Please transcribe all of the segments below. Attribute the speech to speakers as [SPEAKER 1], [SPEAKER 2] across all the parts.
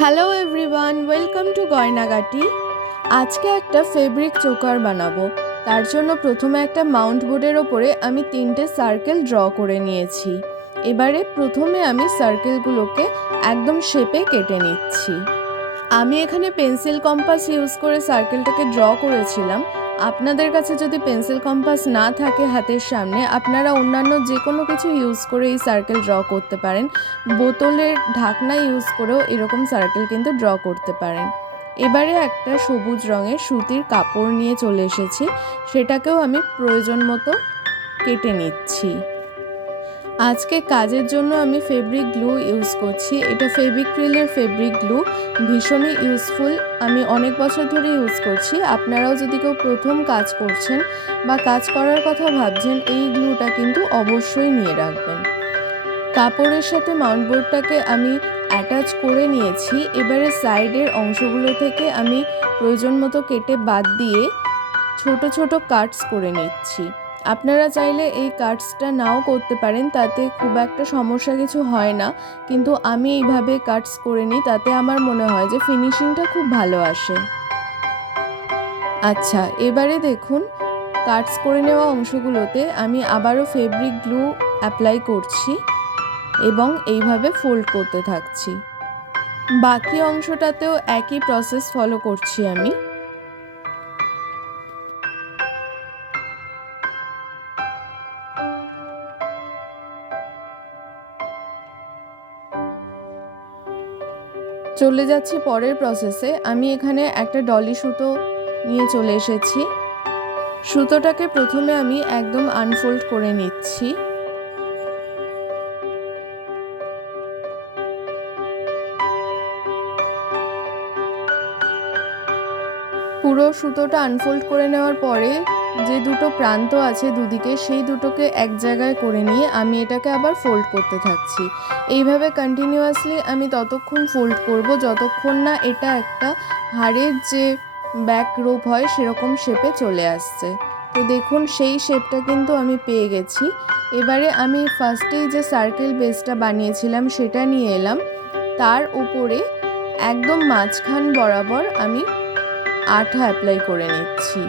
[SPEAKER 1] Hello everyone welcome to Goynagati আজকে একটা fabric choker বানাবো। তার জন্য প্রথমে একটা মাউন্ট বোর্ডের ওপরে আমি তিনটে সার্কেল ড্র করে নিয়েছি। এবারে প্রথমে আমি সার্কেলগুলোকে একদম শেপে কেটে নিচ্ছি। আমি এখানে পেন্সিল কম্পাস ইউজ করে সার্কেলটাকে ড্র করেছিলাম। আপনাদের কাছে যদি পেন্সিল কম্পাস না থাকে হাতের সামনে, আপনারা অন্যান্য যে কোনো কিছু ইউজ করে এই সার্কেল ড্র করতে পারেন। বোতলের ঢাকনা ইউজ করেও এরকম সার্কেল কিন্তু ড্র করতে পারেন। এবারে একটা সবুজ রঙের সুতির কাপড় নিয়ে চলে এসেছি। সেটাকেও আমি প্রয়োজন মতো কেটে নিচ্ছি। আজকে কাজের জন্য আমি ফেব্রিক গ্লু ইউজ করছি। এটা ফেব্রিক্রিলের ফেব্রিক গ্লু। ভীষণই ইউজফুল। আমি অনেক বছর ধরে ইউজ করছি। আপনারাও যদি কেউ প্রথম কাজ করছেন বা কাজ করার কথা ভাবছেন, এই গ্লুটা কিন্তু অবশ্যই নিয়ে রাখবেন। কাপড়ের সাথে মাউন্টবোর্ডটাকে আমি অ্যাটাচ করে নিয়েছি। এবারে সাইডের অংশগুলো থেকে আমি প্রয়োজন মতো কেটে বাদ দিয়ে ছোট ছোট কাটস করে নিচ্ছি। আপনারা চাইলে এই কাটসটা নাও করতে পারেন, তাতে খুব একটা সমস্যা কিছু হয় না। কিন্তু আমি এইভাবে কাটস করে নিই, তাতে আমার মনে হয় যে ফিনিশিংটা খুব ভালো আসে। আচ্ছা এবারে দেখুন কাটস করে নেওয়া অংশগুলোতে আমি আবারও ফেব্রিক গ্লু অ্যাপ্লাই করছি এবং এইভাবে ফোল্ড করতে থাকছি। বাকি অংশটাতেও একই প্রসেস ফলো করছি আমি। চলে যাচ্ছি পরের প্রসেসে আমি এখানে একটা ডলি সুতো নিয়ে চলে এসেছি। সুতোটাকে প্রথমে আমি একদম আনফোল্ড করে নিচ্ছি। পুরো সুতোটা আনফোল্ড করে নেওয়ার পরে যে দুটো প্রান্ত আছে দুদিকে, সেই দুটোকে এক জায়গায় করে নিয়ে আমি এটাকে আবার ফোল্ড করতে থাকছি। এইভাবে কন্টিনিউয়াসলি আমি ততক্ষণ ফোল্ড করব যতক্ষণ না এটা একটা হাড়ের যে ব্যাক রোপ হয় সেরকম শেপে চলে আসছে। তো দেখুন, সেই শেপটা কিন্তু আমি পেয়ে গেছি। এবারে আমি ফার্স্টেই যে সার্কেল বেসটা বানিয়েছিলাম সেটা নিয়ে এলাম। তার উপরে একদম মাঝখান বরাবর আমি আঠা অ্যাপ্লাই করে নিচ্ছি।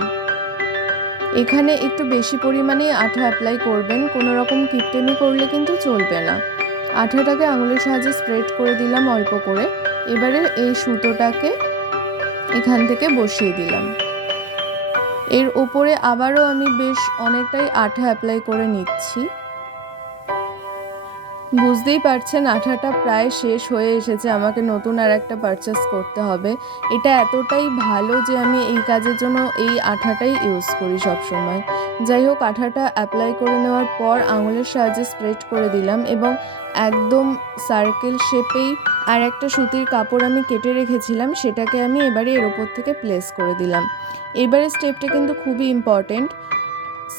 [SPEAKER 1] এখানে একটু বেশি পরিমাণে আঠা অ্যাপ্লাই করবেন, কোনো রকম কিপটেমি করলে কিন্তু চলবে না। আঠাটাকে আঙুলের সাহায্যে স্প্রেড করে দিলাম অল্প করে। এবারে এই সুতোটাকে এখান থেকে বসিয়ে দিলাম। এর ওপরে আবারও আমি বেশ অনেকটাই আঠা অ্যাপ্লাই করে নিচ্ছি। বুঝতেই পারছেন, আঠাটা প্রায় শেষ হয়ে এসেছে। আমাকে নতুন আর একটা পারচেস করতে হবে। এটা এতটাই ভালো যে আমি এই কাজের জন্য এই আঠাটাই ইউজ করি সব সময় যাই হোক, আঠাটা অ্যাপ্লাই করে নেওয়ার পর আঙুলের সাহায্যে স্প্রেড করে দিলাম এবং একদম সার্কেল শেপেই আর একটা সুতির কাপড় আমি কেটে রেখেছিলাম, সেটাকে আমি এবারে এর ওপর থেকে প্লেস করে দিলাম। এবারে স্টেপটা কিন্তু খুবই ইম্পর্টেন্ট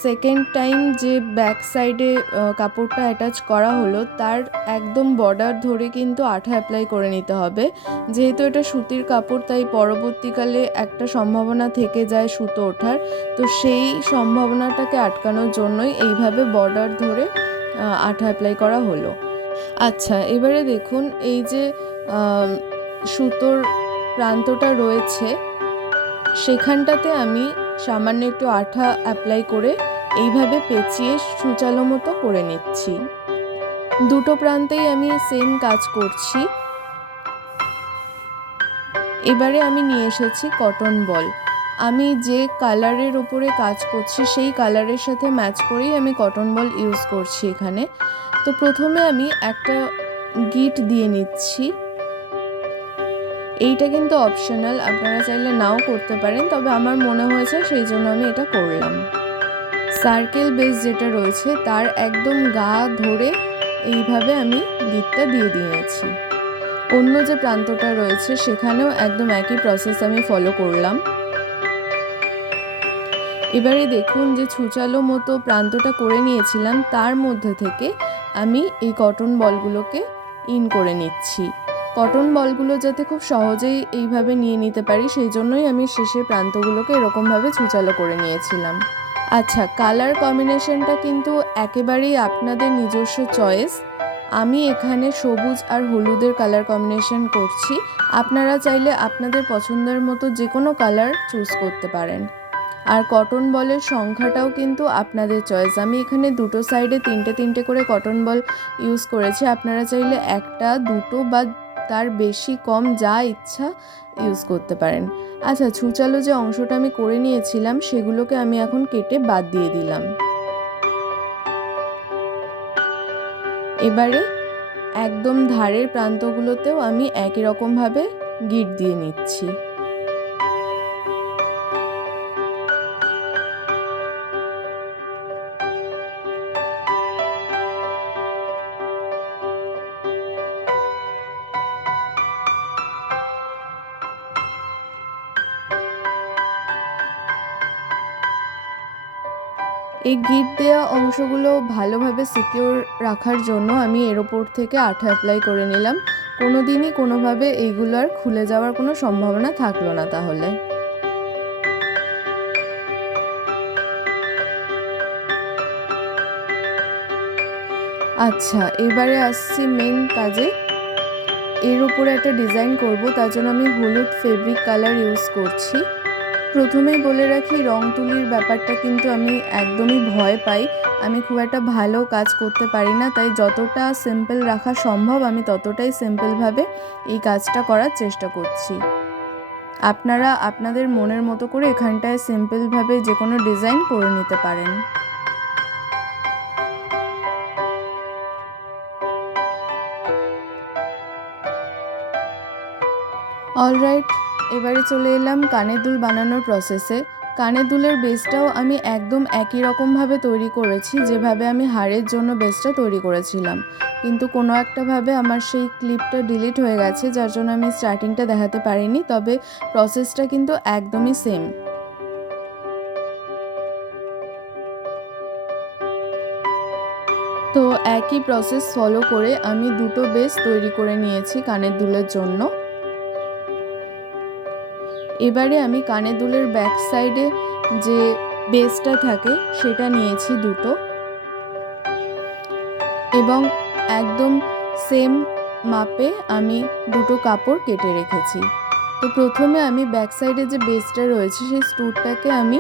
[SPEAKER 1] সেকেন্ড টাইম যে ব্যাক সাইডে কাপড়টা অ্যাটাচ করা হলো, তার একদম বর্ডার ধরে কিন্তু আঠা অ্যাপ্লাই করে নিতে হবে। যেহেতু এটা সুতির কাপড়, তাই পরবর্তীকালে একটা সম্ভাবনা থেকে যায় সুতো ওঠার। তো সেই সম্ভাবনাটাকে আটকানোর জন্যই এইভাবে বর্ডার ধরে আঠা অ্যাপ্লাই করা হলো। আচ্ছা এবারে দেখুন, এই যে সুতোর প্রান্তটা রয়েছে, সেখানটাতে আমি সামান্য একটু আঠা অ্যাপ্লাই করে এইভাবে পেঁচিয়ে সুচালো মতো করে নিচ্ছি। দুটো প্রান্তেই আমি সেম কাজ করছি। এবারে আমি নিয়ে এসেছি কটন বল আমি যে কালারের ওপরে কাজ করছি, সেই কালারের সাথে ম্যাচ করেই আমি কটন বল ইউজ করছি এখানে। তো প্রথমে আমি একটা গিট দিয়ে নিচ্ছি। এইটা কিন্তু অপশনাল আপনারা চাইলে নাও করতে পারেন, তবে আমার মনে হয়েছে সেই জন্য আমি এটা করলাম। সার্কেল বেস যেটা রয়েছে, তার একদম গা ধরে এইভাবে আমি গিটটা দিয়ে দিয়েছি। অন্য যে প্রান্তটা রয়েছে, সেখানেও একদম একই প্রসেস আমি ফলো করলাম। এবারে দেখুন যে ছুচালো মতো প্রান্তটা করে নিয়েছিলাম, তার মধ্যে থেকে আমি এই কটন বলগুলোকে ইন করে নিচ্ছি। কটন বলগুলো যাতে খুব সহজেই এইভাবে নিয়ে নিতে পারি, সেই জন্যই আমি শেষের প্রান্তগুলোকে এরকমভাবে ছুচালো করে নিয়েছিলাম। আচ্ছা কালার কম্বিনেশনটা কিন্তু একেবারেই আপনাদের নিজস্ব চয়েস আমি এখানে সবুজ আর হলুদের কালার কম্বিনেশন করছি। আপনারা চাইলে আপনাদের পছন্দের মতো যে কোনো কালার চুজ করতে পারেন। আর কটন বলের সংখ্যাটাও কিন্তু আপনাদের চয়েস আমি এখানে দুটো সাইডে তিনটে তিনটে করে কটন বল ইউজ করেছি। আপনারা চাইলে একটা, দুটো বা তার বেশি কম যা ইচ্ছা ইউজ করতে পারেন। আচ্ছা ছুচালো যে অংশটা আমি করে নিয়েছিলাম, সেগুলোকে আমি এখন কেটে বাদ দিয়ে দিলাম। এবারে একদম ধারের প্রান্তগুলোতেও আমি একই রকমভাবে গিট দিয়ে নিচ্ছি। এই গিট দেওয়া অংশগুলো ভালোভাবে সিকিওর রাখার জন্য আমি এর ওপর থেকে আঠা অ্যাপ্লাই করে নিলাম। কোনো দিনই কোনোভাবে এইগুলো আর খুলে যাওয়ার কোনো সম্ভাবনা থাকল না তাহলে। আচ্ছা এবারে আসছি মেন কাজে। এর উপরে একটা ডিজাইন করব, তার জন্য আমি হলুদ ফেব্রিক কালার ইউজ করছি। প্রথমেই বলে রাখি, রং তুলির ব্যাপারটা কিন্তু আমি একদমই ভয় পাই। আমি খুব একটা ভালো কাজ করতে পারি না, তাই যতটা সিম্পল রাখা সম্ভব আমি ততটাই সিম্পলভাবে এই কাজটা করার চেষ্টা করছি। আপনারা আপনাদের মনের মতো করে এখানটায় সিম্পলভাবে যে কোনো ডিজাইন করে নিতে পারেন। অলরাইট এবারে চলে এলাম কানের দুল বানানোর প্রসেসে কানের দুলের বেসটাও আমি একদম একই রকমভাবে তৈরি করেছি, যেভাবে আমি হাড়ের জন্য বেসটা তৈরি করেছিলাম। কিন্তু কোনো একটাভাবে আমার সেই ক্লিপটা ডিলিট হয়ে গেছে, যার জন্য আমি স্টার্টিংটা দেখাতে পারিনি, তবে প্রসেসটা কিন্তু একদমই সেম তো একই প্রসেস ফলো করে আমি দুটো বেস তৈরি করে নিয়েছি কানের দুলের জন্য। এবারে আমি কানে দুলের ব্যাক সাইডে যে বেসটা থাকে, সেটা নিয়েছি দুটো। এবং একদম সেম মাপে আমি দুটো কাপড় কেটে রেখেছি। তো প্রথমে আমি ব্যাক সাইডে যে বেসটা রয়েছে, সেই স্টুরটাকে আমি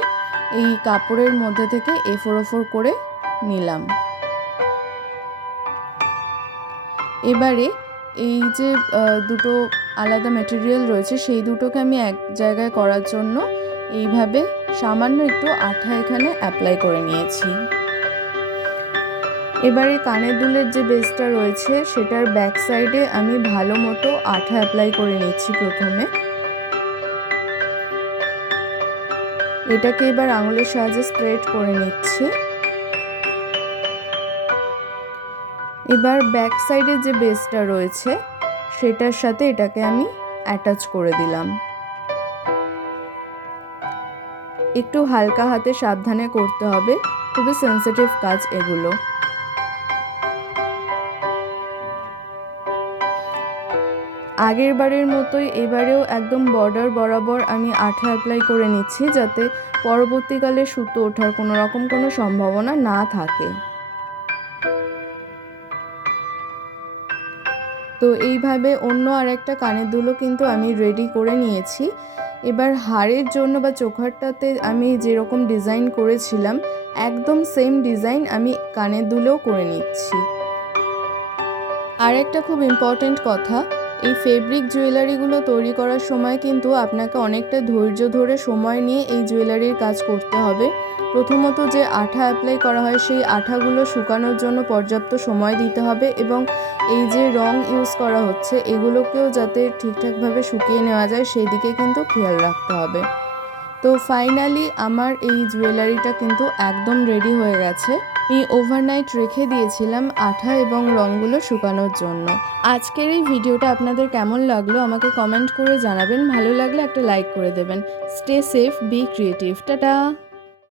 [SPEAKER 1] এই কাপড়ের মধ্যে থেকে এফোর ওফোর করে নিলাম। এবারে এই যে দুটো আলাদা মেটেরিয়াল রয়েছে, সেই দুটোকে আমি এক জায়গায় করার জন্য এইভাবে সামান্য একটু আঠা এখানে অ্যাপ্লাই করে নিয়েছি। এবারে কানের দুলের যে বেসটা রয়েছে, সেটার ব্যাক সাইডে আমি ভালো মতো আঠা অ্যাপ্লাই করে নিচ্ছি প্রথমে। এটাকে এবার আঙুলের সাহায্যে স্প্রেড করে নিচ্ছি। এবার ব্যাক সাইডে যে বেসটা রয়েছে, সেটার সাথে এটাকে আমি অ্যাটাচ করে দিলাম। একটু হালকা হাতে সাবধানে করতে হবে, খুবই সেন্সিটিভ কাজ এগুলো। আগের বারের মতোই এবারেও একদম বর্ডার বরাবর আমি আঠা অ্যাপ্লাই করে নিচ্ছি, যাতে পরবর্তীকালে সুতো ওঠার কোনো রকম কোনো সম্ভাবনা না থাকে। তো এইভাবে অন্য আরেকটা কানের দুলো কিন্তু আমি রেডি করে নিয়েছি। এবার হাড়ের জন্য বা চোখারটাতে আমি যেরকম ডিজাইন করেছিলাম, একদম সেম ডিজাইন আমি কানের দুলেও করে নিচ্ছি। আর একটা খুব ইম্পর্ট্যান্ট কথা এই ফেব্রিক জুয়েলারিগুলো তৈরি করার সময় কিন্তু আপনাকে অনেকটা ধৈর্য ধরে সময় নিয়ে এই জুয়েলারির কাজ করতে হবে। প্রথমত যে আঠা অ্যাপ্লাই করা হয়, সেই আঠাগুলো শুকানোর জন্য পর্যাপ্ত সময় দিতে হবে এবং এই যে রং ইউজ করা হচ্ছে, এগুলোকেও যাতে ঠিকঠাকভাবে শুকিয়ে নেওয়া যায় সেই দিকে কিন্তু খেয়াল রাখতে হবে। তো ফাইনালি আমার এই জুয়েলারিটা কিন্তু একদম রেডি হয়ে গেছে। আমি ওভারনাইট রেখে দিয়েছিলাম আঠা এবং রঙগুলো শুকানোর জন্য। আজকের এই ভিডিওটা আপনাদের কেমন লাগল আমাকে কমেন্ট করে জানাবেন। ভালো লাগলে একটা লাইক করে দেবেন। Stay safe be creative tata!